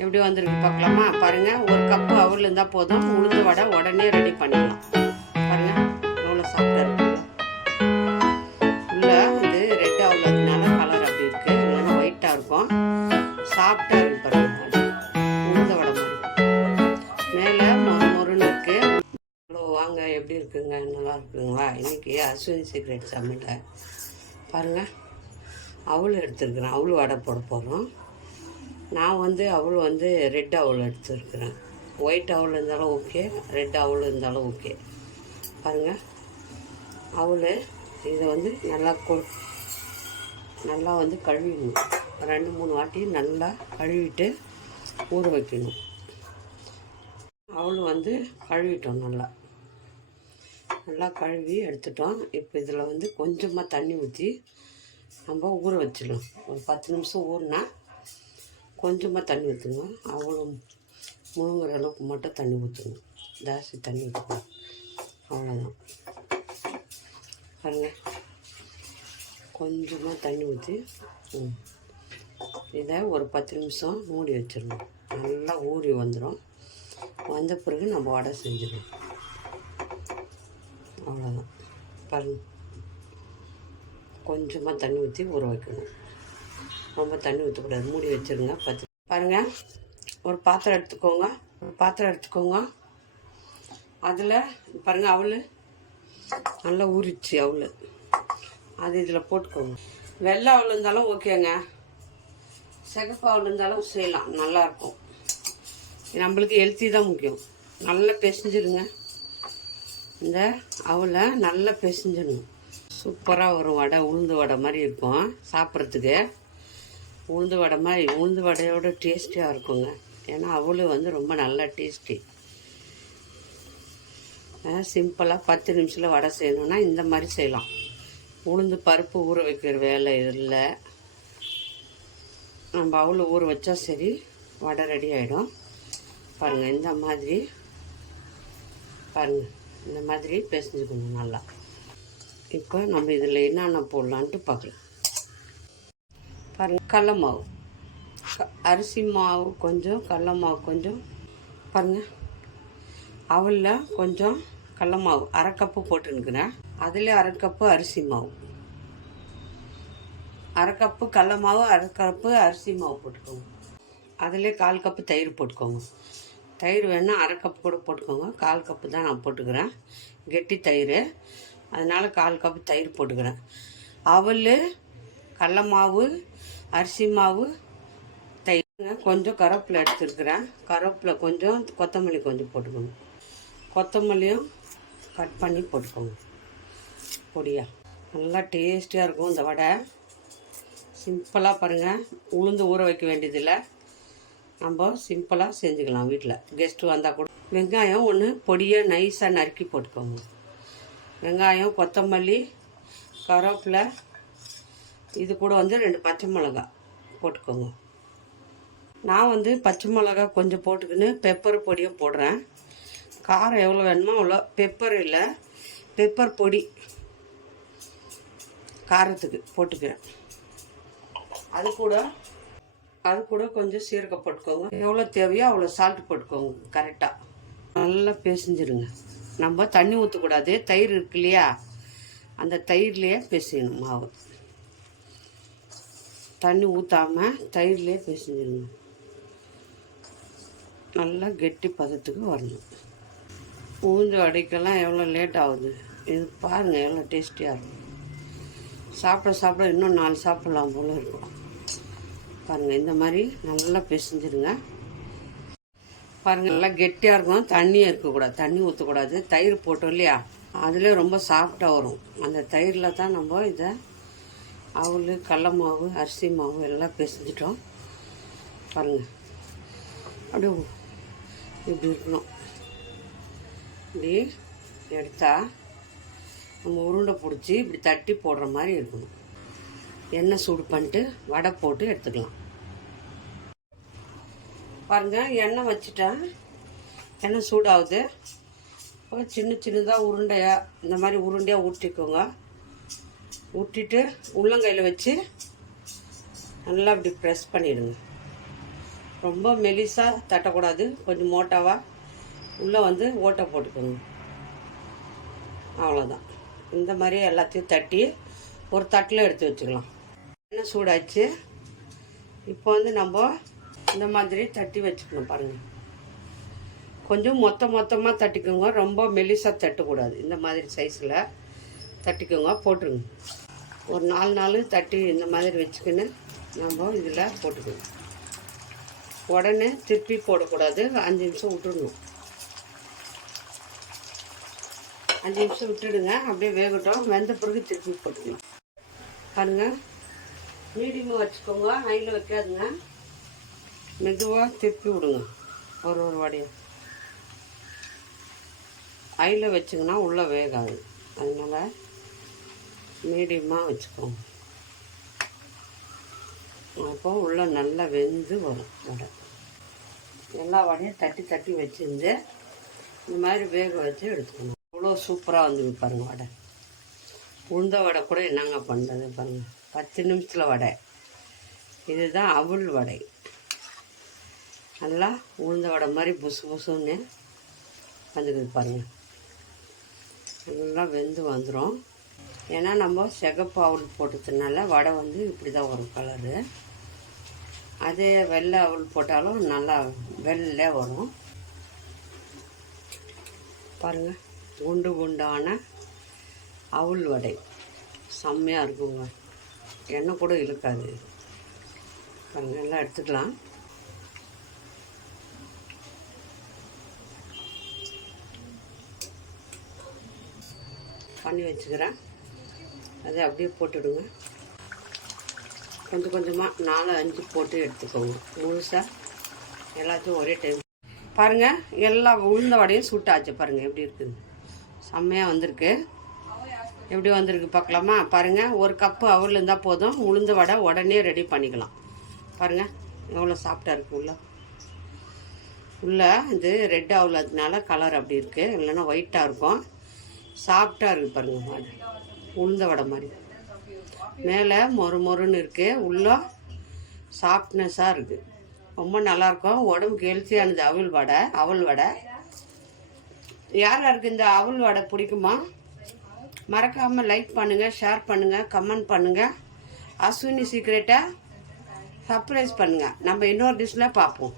எப்படி வந்திருக்கு பார்க்கலாமா? பாருங்கள், ஒரு கப்பு அவல் இருந்தால் போதும். உளுந்து வடை உடனே ரெடி பண்ணிடலாம். பாருங்கள் எவ்வளோ சாஃப்டாக இருக்குல்ல. உள்ள இது ரெட் அவல்னால கலர் அப்படி இருக்குது, இல்லைன்னா ஒயிட்டாக இருக்கும். சாஃப்டாக இருக்கு பாருங்கள், உளுந்த வடை மாதிரி. மேலே மொறுன்னு இருக்குது. அவ்வளோ வாங்க, எப்படி இருக்குங்க? நல்லா இருக்குங்களா? இன்றைக்கி அஸ்வினி சீக்ரெட் சமையல் பாருங்கள். அவல் எடுத்துருக்குறேன், அவல் வடை போட போகிறோம். நான் அவல் ரெட் அவல் எடுத்துருக்குறேன். ஒயிட் அவல் இருந்தாலும் ஓகே, ரெட் அவல் இருந்தாலும் ஓகே. பாருங்கள், அவல் இதை நல்லா கழுவிடணும். 2-3 வாட்டி நல்லா கழுவிட்டு ஊற வைக்கணும். அவல் கழுவிட்டோம், நல்லா கழுவி எடுத்துட்டோம். இப்போ இதில் கொஞ்சமாக தண்ணி ஊற்றி நம்ம ஊற வச்சிடலாம். ஒரு 10 நிமிஷம் ஊறினா கொஞ்சமாக தண்ணி ஊற்றுங்க. அவ்வளோ முழுங்குற அளவுக்கு மட்டும் தண்ணி ஊற்றுங்க, ஜாஸ்தி தண்ணி ஊற்றுங்க. அவ்வளோதான். பாருங்கள், கொஞ்சமாக தண்ணி ஊற்றி இதை ஒரு 10 நிமிஷம் மூடி வச்சிடணும். நல்லா ஊறி வந்துடும். வந்த பிறகு நம்ம வடை செஞ்சிடணும். அவ்வளோதான். பாருங்கள், கொஞ்சமாக தண்ணி ஊற்றி ஊற வைக்கணும். ரொம்ப தண்ணி ஊற்றக்கூடாது, மூடி வச்சுருங்க. பாருங்கள், ஒரு பாத்திரம் எடுத்துக்கோங்க. அதில் பாருங்கள், அவல் நல்லா ஊறிச்சு. அவல் அது இதில் போட்டுக்கோங்க. வெள்ளை அவல் இருந்தாலும் ஓகேங்க, சிகப்பு அவல் இருந்தாலும் செய்யலாம், நல்லாயிருக்கும். நம்மளுக்கு ஹெல்த்தி தான் முக்கியம். நல்லா பிசைஞ்சிருங்க. இந்த அவலை நல்லா பிசைஞ்சிடணும். சூப்பராக வரும் வடை, உளுந்து வடை மாதிரி இருக்கும் சாப்பிட்றதுக்கு. உளுந்து வடையோட டேஸ்டியாக இருக்குங்க. ஏன்னா அவள் ரொம்ப நல்லா டேஸ்டி. சிம்பிளாக 10 நிமிஷத்தில் வடை செய்யணுன்னா இந்த மாதிரி செய்யலாம். உளுந்து பருப்பு ஊற வைக்கிற வேலை இல்லை, நம்ம அவள் ஊற வச்சா சரி, வடை ரெடி ஆகிடும். பாருங்கள், இந்த மாதிரி பிசைஞ்சுக்கணும் நல்லா. இப்போ நம்ம இதில் என்னென்ன போடலான்ட்டு பார்க்கலாம். பாருங்கள், கடல மாவு, அரிசி மாவு கொஞ்சம், கடல மாவு கொஞ்சம். பாருங்கள், அவலில் கொஞ்சம் கடல மாவு 1/2 கப்பு போட்டுன்னுக்கிறேன். அதில் 1/2 கப்பு அரிசி மாவு, 1/2 கப்பு கடல மாவு, 1/2 கப்பு அரிசி மாவு போட்டுக்கோங்க. அதிலே 1/4 கப்பு தயிர் போட்டுக்கோங்க. தயிர் வேணால் 1/2 கப்பு கூட போட்டுக்கோங்க. 1/4 கப்பு தான் நான் போட்டுக்கிறேன், கெட்டி தயிர். அதனால் 1/4 கப்பு தயிர் போட்டுக்கிறேன். அவல், கடல மாவு, அரிசி மாவு, தயிர். கொஞ்சம் கருவேப்பிலை எடுத்துருக்குறேன். கருவேப்பிலை கொஞ்சம், கொத்தமல்லி கொஞ்சம் போட்டுக்கோங்க. கொத்தமல்லியும் கட் பண்ணி போட்டுக்கோங்க பொடியாக. நல்லா டேஸ்டியாக இருக்கும் இந்த வடை. சிம்பிளாக பாருங்கள், உளுந்து ஊற வைக்க வேண்டியதில்லை, நம்ம சிம்பிளாக செஞ்சுக்கலாம் வீட்டில். கெஸ்ட்டு வந்தால் கூட. வெங்காயம் ஒன்று பொடியாக நைஸாக நறுக்கி போட்டுக்கோங்க. வெங்காயம், கொத்தமல்லி, கருவேப்பிலை, இது கூட 2 பச்சை மிளகா போட்டுக்கோங்க. நான் பச்சை மிளகா கொஞ்சம் போட்டுக்கின்னு பெப்பர் பொடியும் போடுறேன். காரம் எவ்வளோ வேணுமோ அவ்வளோ. பெப்பர் இல்லை, பெப்பர் பொடி காரத்துக்கு போட்டுக்கிறேன். அது கூட கொஞ்சம் சீரகம் போட்டுக்கோங்க. எவ்வளோ தேவையோ அவ்வளோ சால்ட் போட்டுக்கோங்க. கரெக்டாக நல்லா பிசைஞ்சிருங்க. நம்ம தண்ணி ஊற்றக்கூடாது, தயிர் இருக்கு இல்லையா, அந்த தயிர்லேயே பிசையணும் மாவு. தண்ணி ஊற்றாமல் தயிர்லேயே பிசைஞ்சிருங்க. நல்லா கெட்டி பதத்துக்கு வரணும். உளுந்து வடைக்கெல்லாம் எவ்வளோ லேட் ஆகுது, இது பாருங்கள் எவ்வளோ டேஸ்டியாக இருக்கும். சாப்பிட இன்னும் 4 சாப்பிட்லாம் போல் இருக்கும். பாருங்கள், இந்த மாதிரி நல்லா பிசைஞ்சிருங்க. பாருங்கள், நல்லா கெட்டியாக இருக்கும். தண்ணியாக இருக்கக்கூடாது, தண்ணி ஊற்றக்கூடாது. தயிர் போட்டோம் இல்லையா, அதில் ரொம்ப சாஃப்டாக வரும். அந்த தயிரில் தான் நம்ம இதை அவல், கடல மாவு, அரிசி மாவு எல்லாம் பிசைஞ்சிட்டோம். பாருங்கள், அப்படியே இப்படி இருக்கணும். இப்படி எடுத்தால் நம்ம உருண்டை பிடிச்சி இப்படி தட்டி போடுற மாதிரி இருக்கணும். எண்ணெய் சூடு பண்ணிட்டு வடை போட்டு எடுத்துக்கலாம். பாருங்கள், எண்ணெய் வச்சுட்டேன், எண்ணெய் சூடாகுது. இப்போ சின்னதாக உருண்டையாக இந்த மாதிரி உருண்டையாக ஊற்றிக்கோங்க. ஊற்றிட்டு உள்ளங்கையில் வச்சு நல்லா இப்படி ப்ரெஸ் பண்ணிடுங்க. ரொம்ப மெலிசாக தட்டக்கூடாது, கொஞ்சம் மோட்டாவாக உள்ளே வந்து ஓட்டை போட்டுக்கோங்க. அவ்வளோதான். இந்த மாதிரி எல்லாத்தையும் தட்டி ஒரு தட்டில் எடுத்து வச்சுக்கலாம். எண்ணெய் சூடாச்சு. இப்போ வந்து நம்ம இந்த மாதிரி தட்டி வச்சுக்கணும். பாருங்கள், கொஞ்சம் மொத்தமாக தட்டிக்கோங்க, ரொம்ப மெலிசாக தட்டக்கூடாது. இந்த மாதிரி சைஸில் தட்டிக்கோங்க, போட்டுருங்க. ஒரு 4 நாள் தட்டி இந்த மாதிரி வச்சுக்கின்னு நம்ம இதில் போட்டுக்கணும். உடனே திருப்பி போடக்கூடாது, 5 நிமிஷம் விட்டுடணும். 5 நிமிஷம் விட்டுடுங்க, அப்படியே வேகட்டும். வெந்த பிறகு திருப்பி போட்டுக்கலாம். பாருங்கள், மீடியமாக வச்சுக்கோங்க, ஹையில் வைக்காதுங்க. மெதுவாக திருப்பி விடுங்க ஒரு வடையை. ஹையில் வச்சிங்கன்னா உள்ளே வேகாது, அதனால் மீடியமாக வச்சுக்கோங்க. அப்போ உள்ளே நல்லா வெந்து வரும் வடை. எல்லா வடையும் தட்டி வச்சுருந்து இந்த மாதிரி வேக வச்சு எடுத்துக்கணும். அவ்வளோ சூப்பராக வந்து பாருங்கள் வடை. உளுந்த வடை கூட என்னங்க பண்ணுறது பாருங்கள், 10 நிமிஷத்தில் வடை. இதுதான் அவல் வடை. நல்லா உளுந்த வடை மாதிரி புசுன்னு வந்துக்குது பாருங்கள். நல்லா வெந்து வந்துடும். ஏன்னா நம்ம சிகப்பு அவல் போட்டதுனால வடை வந்து இப்படி தான் வரும் கலரு. அதே வெள்ளை அவல் போட்டாலும் நல்லா வெள்ளை வரும். பாருங்கள், குண்டான அவல் வடை செம்மையாக இருக்குங்க. எண்ணெய் கூட இழுக்காது. பாருங்கள், எல்லாம் எடுத்துக்கலாம். பண்ணி வச்சுக்கிறேன். அதை அப்படியே போட்டுவிடுங்க. கொஞ்சமாக 4-5 போட்டு எடுத்துக்கோங்க. முழுசாக எல்லாத்தையும் ஒரே டைம். பாருங்கள், எல்லா உளுந்த வடையும் சுட்டாச்சு. பாருங்கள் எப்படி இருக்குது, செம்மையாக வந்திருக்கு. எப்படி வந்திருக்கு பார்க்கலாமா? பாருங்கள், 1 கப்பு அவல் இருந்தால் போதும். உளுந்த வடை உடனே ரெடி பண்ணிக்கலாம். பாருங்கள் எவ்வளோ சாஃப்டாக இருக்குது. உள்ளே இது ரெட் அவலதுனால கலர் அப்படி இருக்குது, இல்லைன்னா ஒயிட்டாக இருக்கும். சாஃப்டாக இருக்குது பாருங்கள் வடை, உளுந்த வடை மாதிரி. மேலே மொறுன்னு இருக்குது, உள்ளே சாஃப்ட்னஸாக இருக்குது. ரொம்ப நல்லாயிருக்கும், உடம்புக்கு ஹெல்த்தியானது அவல் வடை. யாருக்கு இந்த அவல் வடை பிடிக்குமா? மறக்காமல் லைக் பண்ணுங்கள், ஷேர் பண்ணுங்கள், கமெண்ட் பண்ணுங்கள். அஸ்வினி சீக்ரெட்டை சர்ப்ரைஸ் பண்ணுங்கள். நம்ம இன்னொரு டிஷ்ஷில் பார்ப்போம்.